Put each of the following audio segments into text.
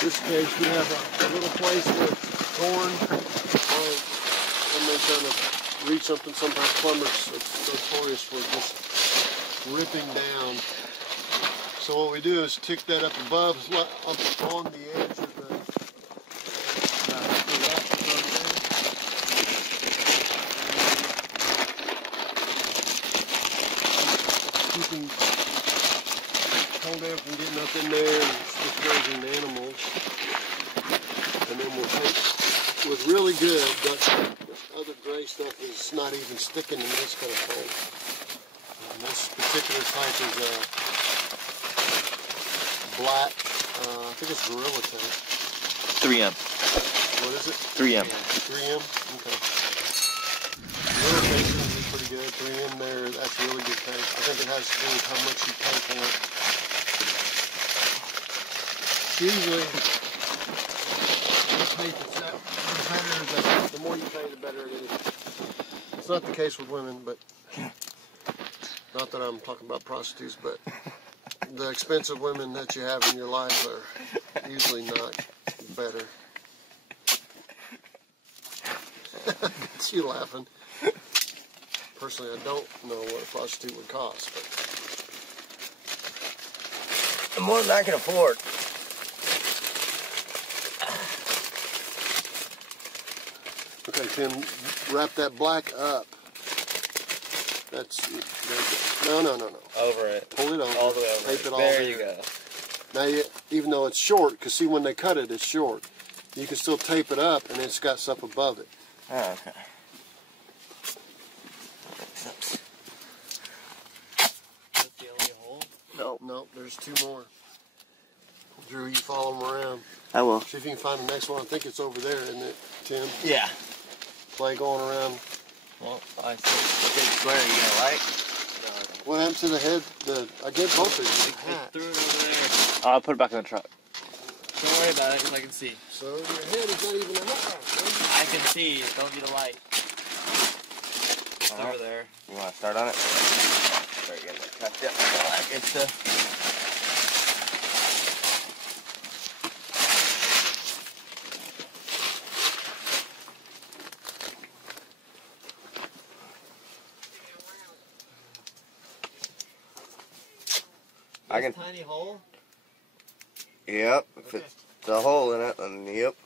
this case, we have a little place with corn, and they're trying to reach something. Sometimes plumbers are notorious for just ripping down. So what we do is tick that up above, up on the edge of the keeping cold air from getting up in there and discouraging the animals. And then we'll take what's really good, but the other gray stuff is not even sticking in this kind of hole. And this particular type is black, I think it's Gorilla Tape. 3M. What is it? 3M. 3M? Okay. Gorilla Tape is pretty good. 3M there, that's really good tape. I think it has to do with how much you pay for it. Usually, the tape itself, the more you pay, the better it is. It's not the case with women, but not that I'm talking about prostitutes, but the expensive women that you have in your life are usually not better. It's you laughing. Personally, I don't know what a prostitute would cost, but The more than I can afford. okay, Tim, wrap that black up. That's no. Over it. Pull it over. All the way over. Tape it all there there. you go. Now, even though it's short, because see when they cut it, it's short. You can still tape it up, and it's got stuff above it. Oh, okay. That's the only hole? No, there's two more. Drew, you follow them around. I will. See if you can find the next one. I think it's over there, isn't it, Tim? Yeah. Play going around. Well, I see a big square you got right. What happened to the head? I gave both of you I hats. threw it over there. I'll put it back in the truck. Don't worry about it, because I can see. So your head is not even a hat. I can see. Don't get a light. It's over there. You want to start on it? Start getting it cut up. It's the... I can. Tiny hole? Yep. If it's a hole in it, then yep.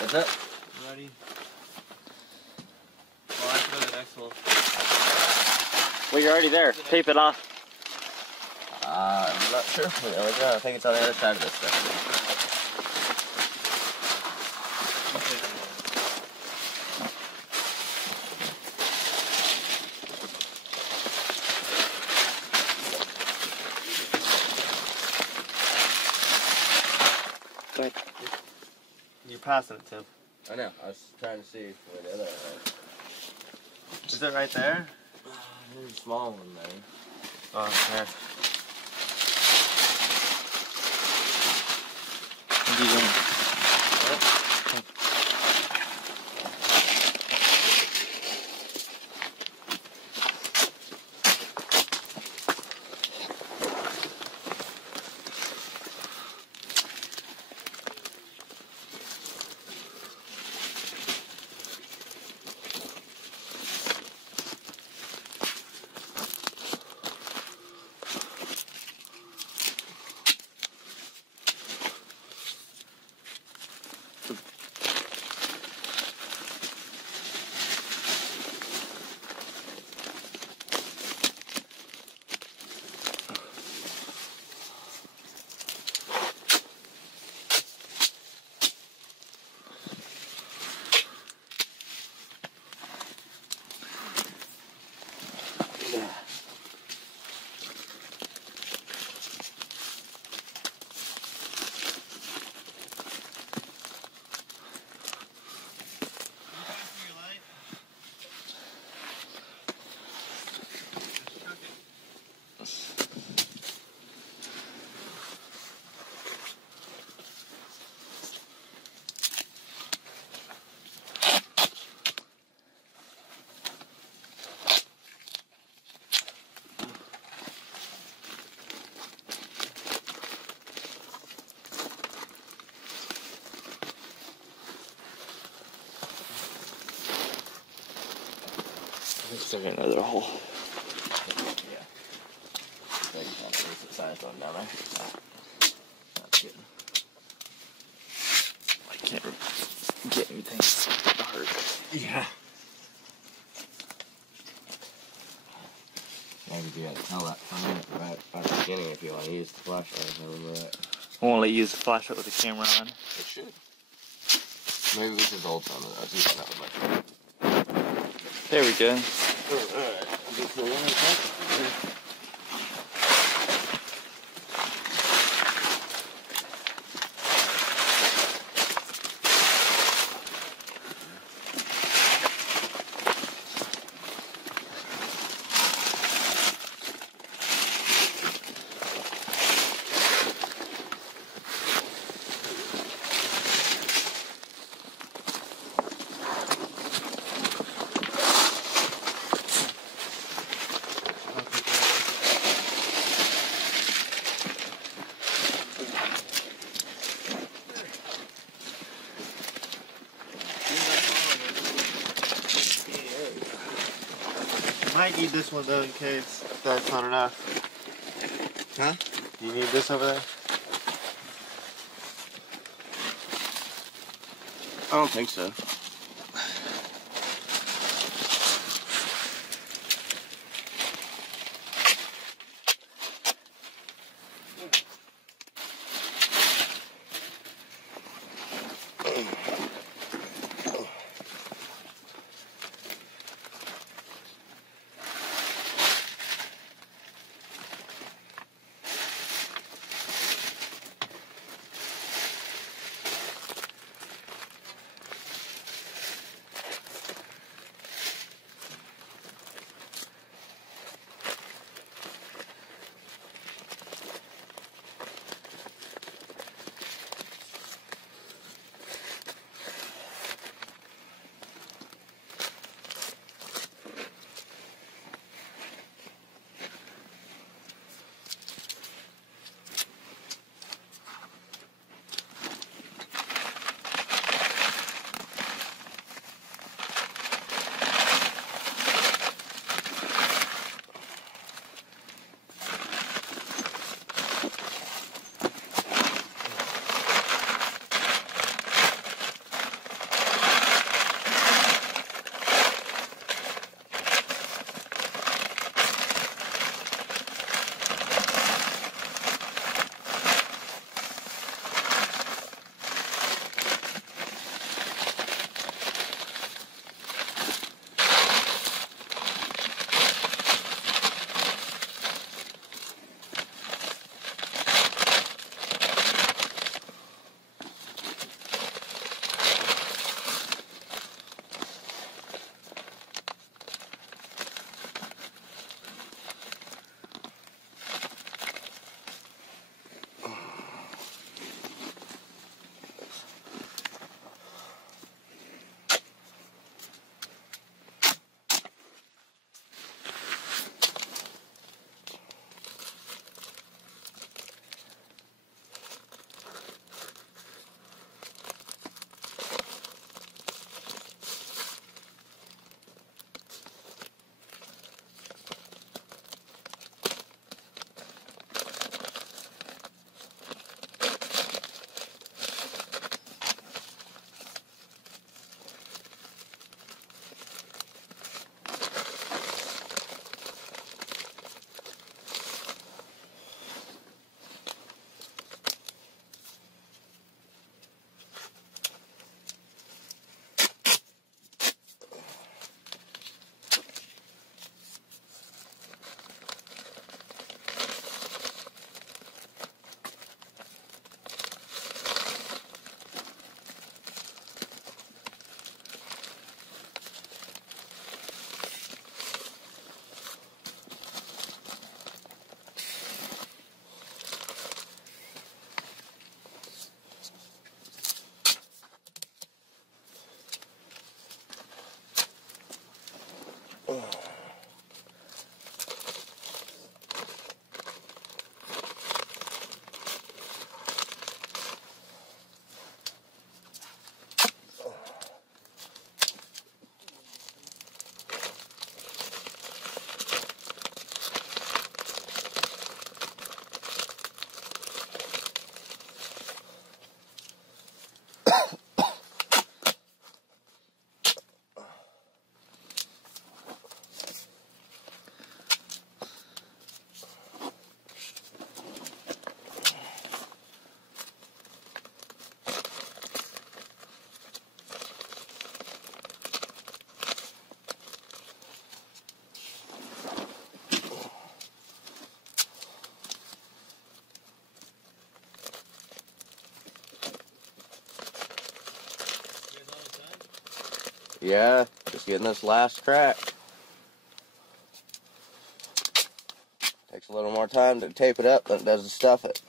That's it. Ready? Well, I have to go to the next one. Well, you're already there. Tape it off. I'm not sure. There we go. I think it's on the other side of this stuff. You're passing it, Tim. I know. I was trying to see where the other one is. Is it right there? There's a small one there. Oh, okay. What are you doing? Let's dig another hole. Yeah. There's the size one down there. That's good. I can't get anything hard. Yeah. Maybe you gotta tell that time right at the beginning if you want to use the flashlight. If I remember right. I won't let you use the flashlight with the camera on. It should. Maybe this is old time. I was using that with my phone. There we go. Alright. Might need this one though in case that's not enough. Huh? Do you need this over there? I don't think so. Yeah, just getting this last crack. Takes a little more time to tape it up than it does to stuff it.